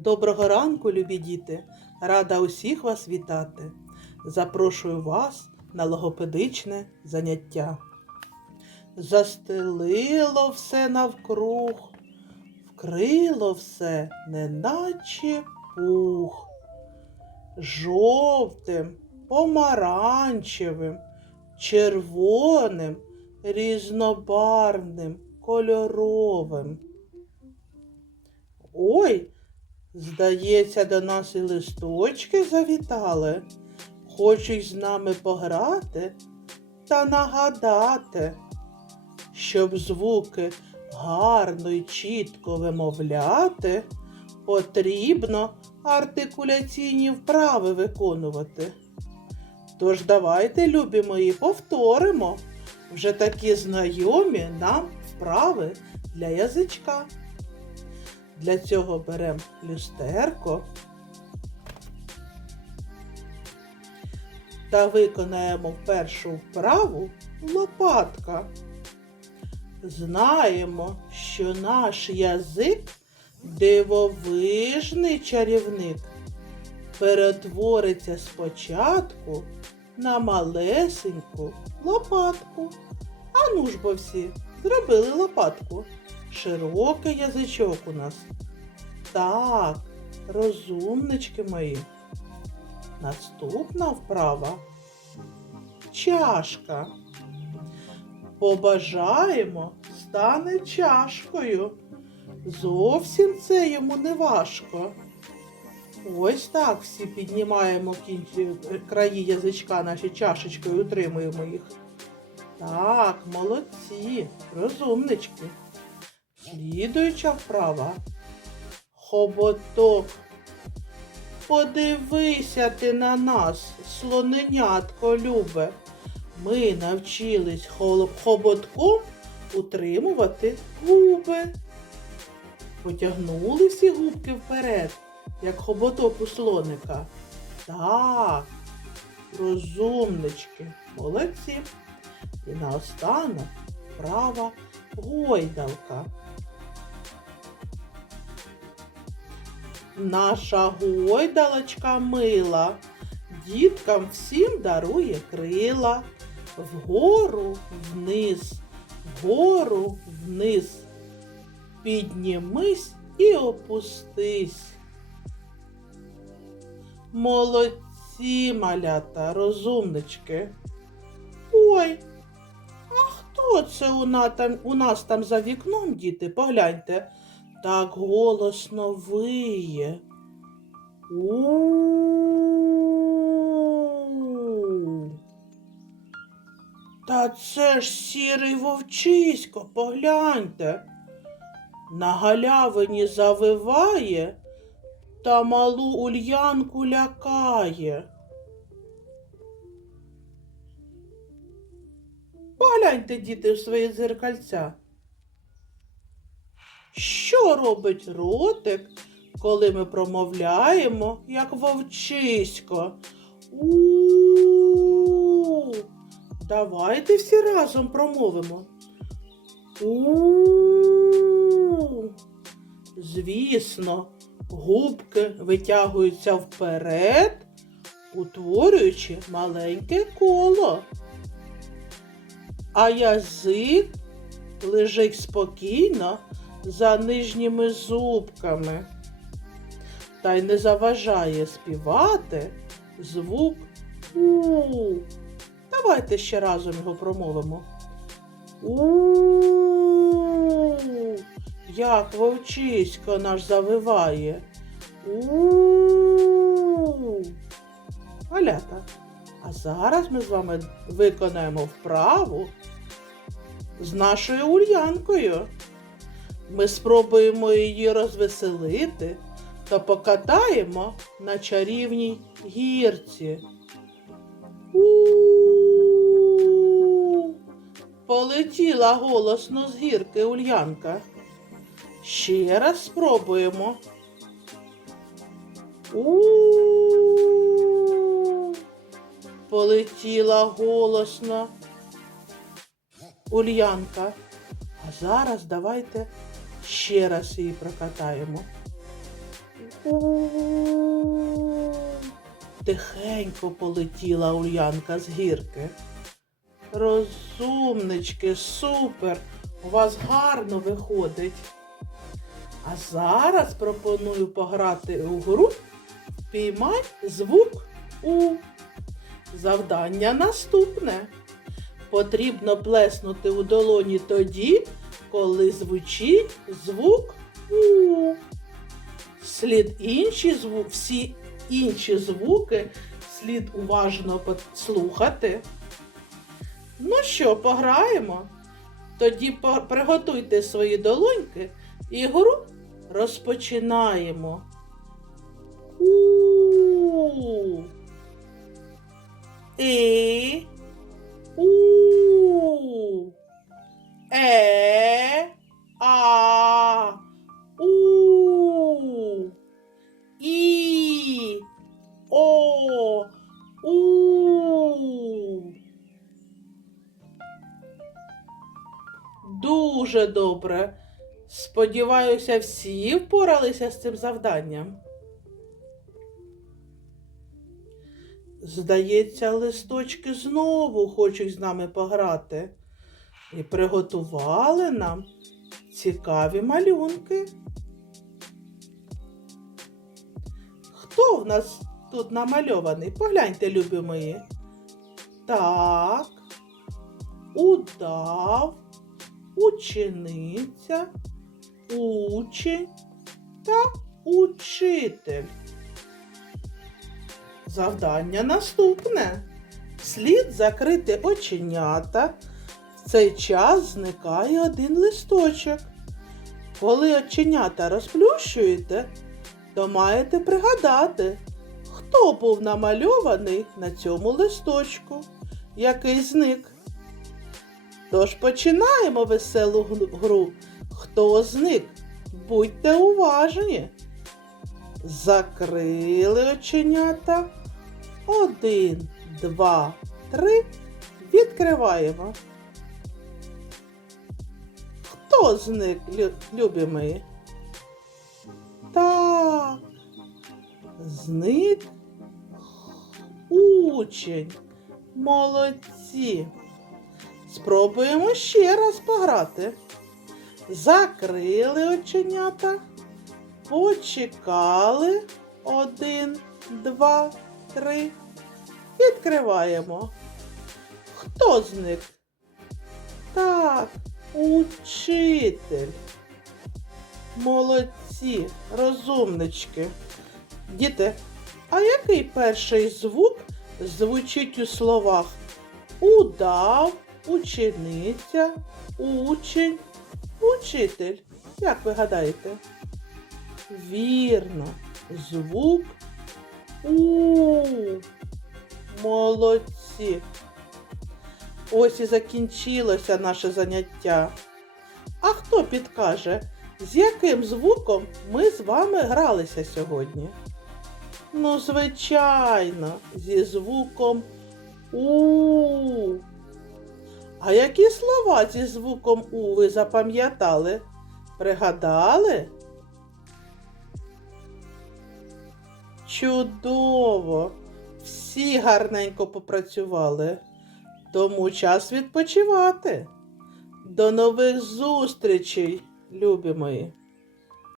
Доброго ранку, любі діти! Рада усіх вас вітати. Запрошую вас на логопедичне заняття. Застелило все навкруг, вкрило все, неначе пух. Жовтим, помаранчевим, червоним, різнобарвним, кольоровим. Ой, здається, до нас і листочки завітали. Хочуть з нами пограти та нагадати, щоб звуки гарно і чітко вимовляти, потрібно артикуляційні вправи виконувати. Тож давайте, любі мої, повторимо вже такі знайомі нам вправи для язичка. Для цього беремо люстерко та виконаємо першу вправу лопатка. Знаємо, що наш язик дивовижний чарівник перетвориться спочатку на малесеньку лопатку. А ну ж бо всі, зробили лопатку. Широкий язичок у нас. Так, розумнички мої. Наступна вправа. Чашка. Побажаємо, стане чашкою. Зовсім це йому не важко. Ось так всі піднімаємо кінці, краї язичка наші чашечкою, утримуємо їх. Так, молодці, розумнички. Слідуюча вправа. Хоботок. Подивися ти на нас, слоненятко любе. Ми навчились хоботком утримувати губи. Потягнули всі губки вперед, як хоботок у слоника. Так, розумнички, молодці. І наостанок права гойдалка. Наша гойдалочка мила, діткам всім дарує крила. Вгору вниз, вгору вниз. Піднімись і опустись. Молодці, малята, розумнички. Ой, а хто це у нас там, у нас там за вікном, діти? Погляньте, так голосно виє. У. Та це ж сірий вовчисько, погляньте. На галявині завиває та малу ульянку лякає. Погляньте, діти, в свої дзеркальця. Що робить ротик, коли ми промовляємо, як вовчисько? У. Давайте всі разом промовимо. У. Звісно, губки витягуються вперед, утворюючи маленьке коло. А язик лежить спокійно за нижніми зубками. Та й не заважає співати звук У. Давайте ще разом його промовимо. У. Як вовчисько наш завиває. У. Малята. А зараз ми з вами виконаємо вправу з нашою ульянкою. Ми спробуємо її розвеселити та покатаємо на чарівній гірці. У. Полетіла голосно з гірки ульянка. Ще раз спробуємо. У. Полетіла голосно. Ульянка. А зараз давайте ще раз її прокатаємо. Тихенько полетіла Ульянка з гірки. Розумнички, супер! У вас гарно виходить. А зараз пропоную пограти у гру Впіймай звук У. Завдання наступне. Потрібно плеснути у долоні тоді, коли звучить звук У. Слід інші звук, всі інші звуки слід уважно слухати. Ну що, пограємо? Тоді приготуйте свої долоньки і гру розпочинаємо. У. І. У. Дуже добре. Сподіваюся, всі впоралися з цим завданням. Здається, листочки знову хочуть з нами пограти. І приготували нам цікаві малюнки. Хто в нас тут намальований? Погляньте, любі мої. Так, удав, учениця, учень та учитель. Завдання наступне. Слід закрити оченята. В цей час зникає один листочок. Коли оченята розплющуєте, то маєте пригадати, хто був намальований на цьому листочку, який зник. Тож починаємо веселу гру. Хто зник? Будьте уважні. Закрили оченята. Один, два, три. Відкриваємо. Хто зник, лю- любі мої? Так. Зник учень. Молодці. Спробуємо ще раз пограти. Закрили оченята. Почекали. Один, два, три. Відкриваємо. Хто зник? Так, учитель. Молодці, розумнички. Діти, а який перший звук звучить у словах удав, учениця, учень, учитель? Як ви гадаєте? Вірно, звук У. Молодці. Ось і закінчилося наше заняття. А хто підкаже, з яким звуком ми з вами гралися сьогодні? Ну, звичайно, зі звуком У. А які слова зі звуком У ви запам'ятали? Пригадали? Чудово! Всі гарненько попрацювали. Тому час відпочивати. До нових зустрічей, любі мої!